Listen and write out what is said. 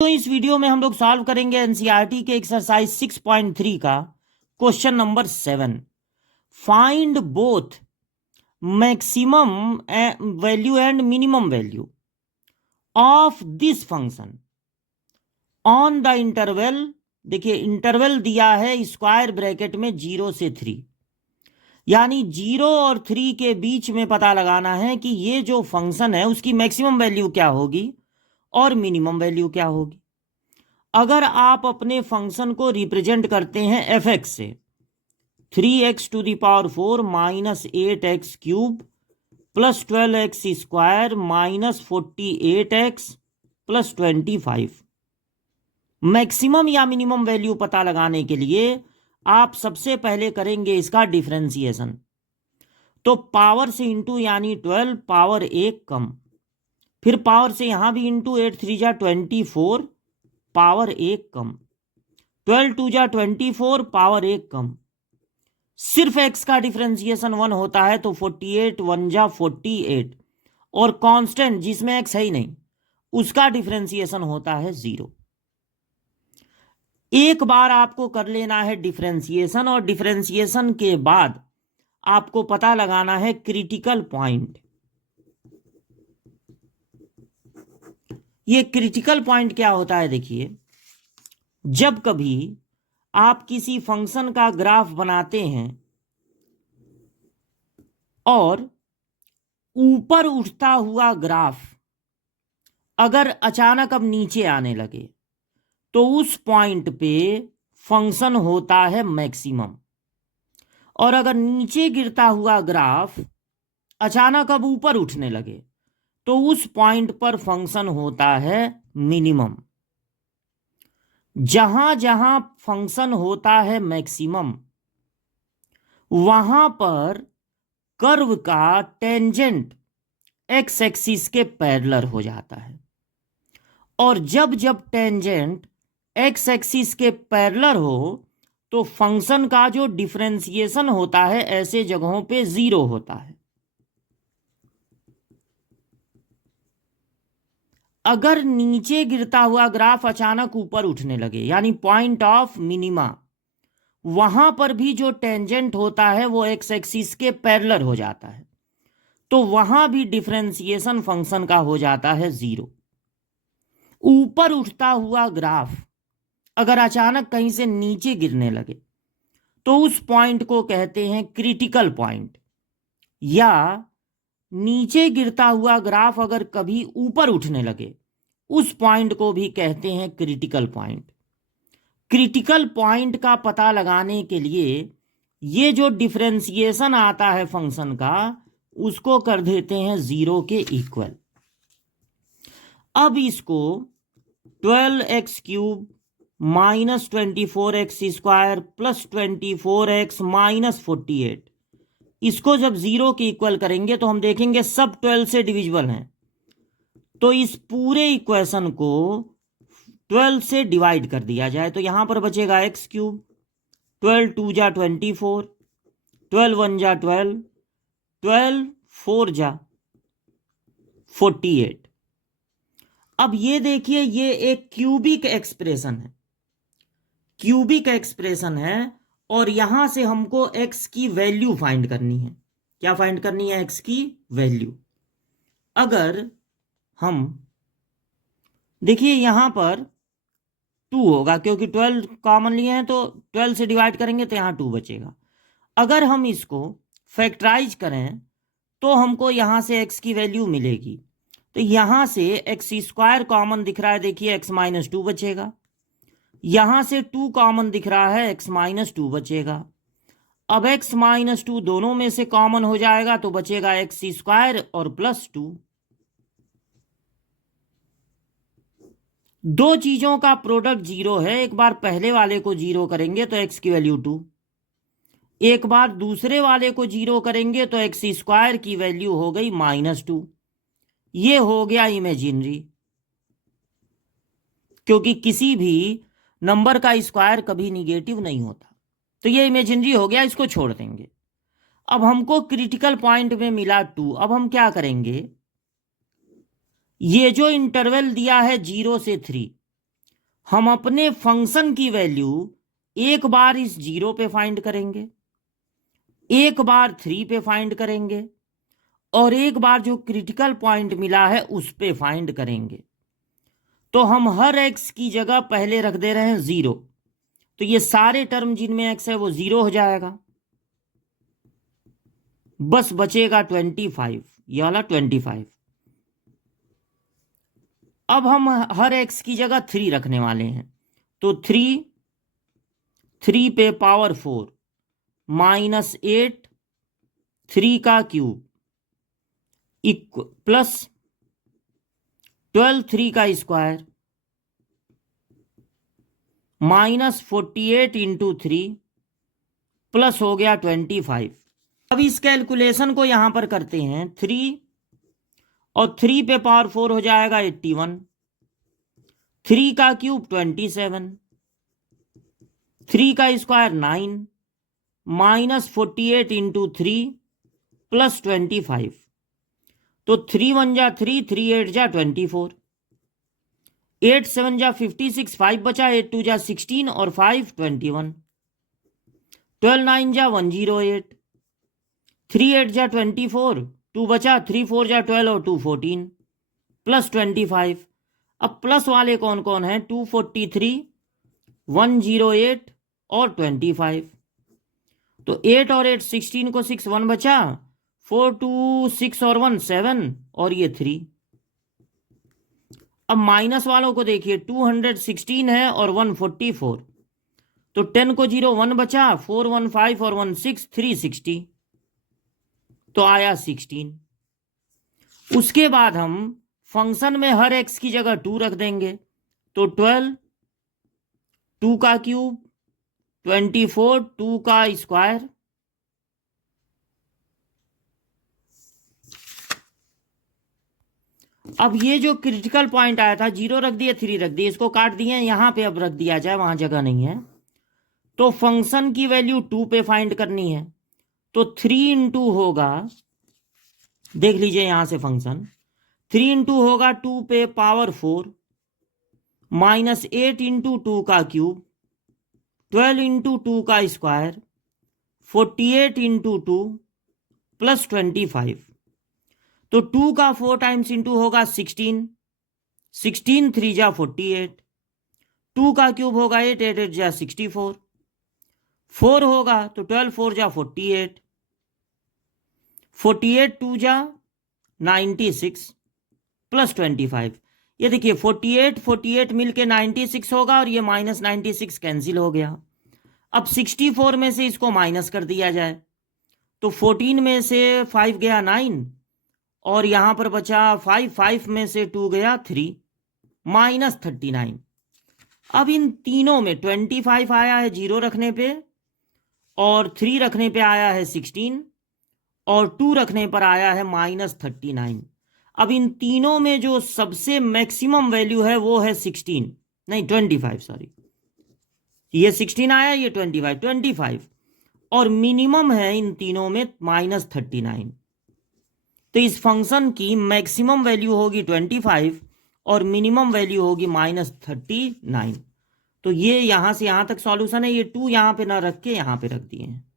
तो इस वीडियो में हम लोग सॉल्व करेंगे एनसीईआरटी के एक्सरसाइज 6.3 का question number 7। Find both maximum value and minimum value of this function on the interval. देखिए इंटरवल दिया है स्क्वायर ब्रैकेट में 0 से 3, यानी 0 और 3 के बीच में पता लगाना है कि ये जो फंक्शन है उसकी मैक्सिमम वैल्यू क्या होगी और मिनिमम वैल्यू क्या होगी। अगर आप अपने फंक्शन को रिप्रेजेंट करते हैं एफ एक्स से, 3x⁴ minus 8x³ plus 12x² minus 48x plus 25, maximum या मिनिमम वैल्यू पता लगाने के लिए आप सबसे पहले करेंगे इसका डिफरेंशिएशन। तो पावर से इंटू यानी 12, पावर 1 कम, फिर पावर से यहां भी इंटू, 8 3 जा 24, पावर 1 कम, 12 2 जा 24, पावर 1 कम। सिर्फ x का डिफरेंशिएशन 1 होता है तो 48 1 जा 48, और कांस्टेंट जिसमें x है ही नहीं उसका डिफरेंशिएशन होता है 0। एक बार आपको कर लेना है डिफरेंशिएशन, और डिफरेंशिएशन के बाद आपको पता लगाना है क्रिटिकल पॉइंट। ये क्रिटिकल पॉइंट क्या होता है? देखिए, जब कभी आप किसी फंक्शन का ग्राफ बनाते हैं और ऊपर उठता हुआ ग्राफ अगर अचानक अब नीचे आने लगे तो उस पॉइंट पे फंक्शन होता है मैक्सिमम, और अगर नीचे गिरता हुआ ग्राफ अचानक अब ऊपर उठने लगे तो उस पॉइंट पर फंक्शन होता है मिनिमम। जहां जहां फंक्शन होता है मैक्सिमम वहां पर कर्व का टेंजेंट एक्स एक्सिस के पैरेलल हो जाता है, और जब जब टेंजेंट एक्स एक्सिस के पैरेलल हो तो फंक्शन का जो डिफरेंशिएशन होता है ऐसे जगहों पे 0 होता है। अगर नीचे गिरता हुआ ग्राफ अचानक ऊपर उठने लगे यानी पॉइंट ऑफ मिनिमा, वहां पर भी जो टेंजेंट होता है वो एक्स एक्सिस के पैरेलल हो जाता है, तो वहां भी डिफरेंशिएशन फंक्शन का हो जाता है 0। ऊपर उठता हुआ ग्राफ अगर अचानक कहीं से नीचे गिरने लगे तो उस पॉइंट को कहते हैं क्रिटिकल पॉइंट, या नीचे गिरता हुआ ग्राफ अगर कभी ऊपर उठने लगे उस पॉइंट को भी कहते हैं क्रिटिकल पॉइंट। क्रिटिकल पॉइंट का पता लगाने के लिए ये जो डिफरेंशिएशन आता है फंक्शन का उसको कर देते हैं 0 के इक्वल। अब इसको 12x³ minus 24x² plus 24x minus 48, इसको जब 0 के इक्वल करेंगे तो हम देखेंगे सब 12 से डिविजिबल हैं, तो इस पूरे इक्वेशन को 12 से डिवाइड कर दिया जाए तो यहां पर बचेगा x³, 12 2 जा 24, 12 1 जा 12, 12 4 जा 48। अब ये देखिए, ये एक क्यूबिक एक्सप्रेशन है, क्यूबिक एक्सप्रेशन है, और यहां से हमको x की वैल्यू फाइंड करनी है। क्या फाइंड करनी है? x की वैल्यू। अगर हम देखिए यहां पर 2 होगा क्योंकि 12 कॉमन लिए हैं, तो 12 से डिवाइड करेंगे तो यहां 2 बचेगा। अगर हम इसको फैक्टराइज करें तो हमको यहां से x की वैल्यू मिलेगी, तो यहां से x² कॉमन दिख रहा है, देखिए x माइनस 2 बचेगा, यहां से 2 कॉमन दिख रहा है, x माइनस 2 बचेगा। अब x माइनस 2 दोनों में से कॉमन हो जाएगा तो बचेगा x² और प्लस 2। दो चीजों का प्रोडक्ट 0 है, एक बार पहले वाले को 0 करेंगे तो x की वैल्यू 2, एक बार दूसरे वाले को 0 करेंगे तो x² की वैल्यू हो गई माइनस 2। ये हो गया इमेजिनरी, क्योंकि किसी भी नंबर का स्क्वायर कभी निगेटिव नहीं होता, तो ये इमेजिनरी हो गया, इसको छोड़ देंगे। अब हमको क्रिटिकल पॉइंट में मिला 2। अब हम क्या करेंगे, ये जो इंटरवल दिया है 0 से 3, हम अपने फंक्शन की वैल्यू एक बार इस 0 पे फाइंड करेंगे, एक बार 3 पे फाइंड करेंगे, और एक बार जो क्रिटिकल पॉइंट मिला है उस पे फाइंड करेंगे। तो हम हर x की जगह पहले रख दे रहे हैं 0, तो ये सारे टर्म जिनमें x है वो 0 हो जाएगा, बस बचेगा 25, ये वाला 25। अब हम हर x की जगह 3 रखने वाले हैं, तो 3 पे पावर 4 -8 3 का क्यूब प्लस 12 3 का स्क्वायर -48 इंटू 3 प्लस हो गया 25। अब इस कैलकुलेशन को यहां पर करते हैं, 3 और 3 पे पावर 4 हो जाएगा 81, 3 का क्यूब 27, 3 का स्क्वायर 9 -48 इंटू 3 प्लस 25। तो 3 1 जा 3, 3 8 जा 24, 8 7 जा 56, 5 बचा, 8 2 जा 16 और 5 21, 12 9 जा 108, 3 8 जा 24, 2 बचा, 3 4 जा 12 और 2 14 प्लस 25। अब प्लस वाले कौन कौन हैं, 243, 108 और 25। तो 8 और 8 16 को 6 1 बचा, 4 2 6 और 1 7 और ये 3। अब माइनस वालों को देखिए, 216 है और 144, तो 10 को 0 1 बचा, 4 1 5 और 1 6 360, तो आया 16। उसके बाद हम फंक्शन में हर x की जगह 2 रख देंगे, तो 12 2 का क्यूब 24 2 का स्क्वायर अब ये जो क्रिटिकल पॉइंट आया था 0 रख दिए 3 रख दिए, इसको काट दिए, यहां पे अब रख दिया जाए, वहां जगह नहीं है। तो फंक्शन की वैल्यू 2 पे फाइंड करनी है, तो 3 इंटू होगा, देख लीजिए यहां से फंक्शन 3 इंटू होगा 2 पे पावर 4 -8 इंटू 2 का क्यूब 12 इंटू 2 का स्क्वायर 48 इंटू 2 प्लस 25। तो 2 का 4 टाइम्स इंटू होगा 16, 16 3 जा 48, 2 का क्यूब होगा 8 8 8 जा 64, 4 होगा तो 12 4 जा 48, 48 2 जा 96 प्लस 25। ये देखिए 48 48 मिलके 96 होगा और ये -96 कैंसिल हो गया। अब 64 में से इसको माइनस कर दिया जाए, तो 14 में से 5 गया 9 और यहां पर बचा 5, 5 में से 2 गया 3 -39। अब इन तीनों में 25 आया है 0 रखने पे, और 3 रखने पे आया है 16, और 2 रखने पर आया है -39। अब इन तीनों में जो सबसे मैक्सिमम वैल्यू है वो है 16, नहीं 25, सॉरी, ये 16 आया, ये 25, और मिनिमम है इन तीनों में -39। तो इस फंक्शन की मैक्सिमम वैल्यू होगी 25 और मिनिमम वैल्यू होगी -39। तो ये यहां से यहां तक सॉल्यूशन है, ये 2 यहां पे ना रख के यहां पे रख दिए हैं।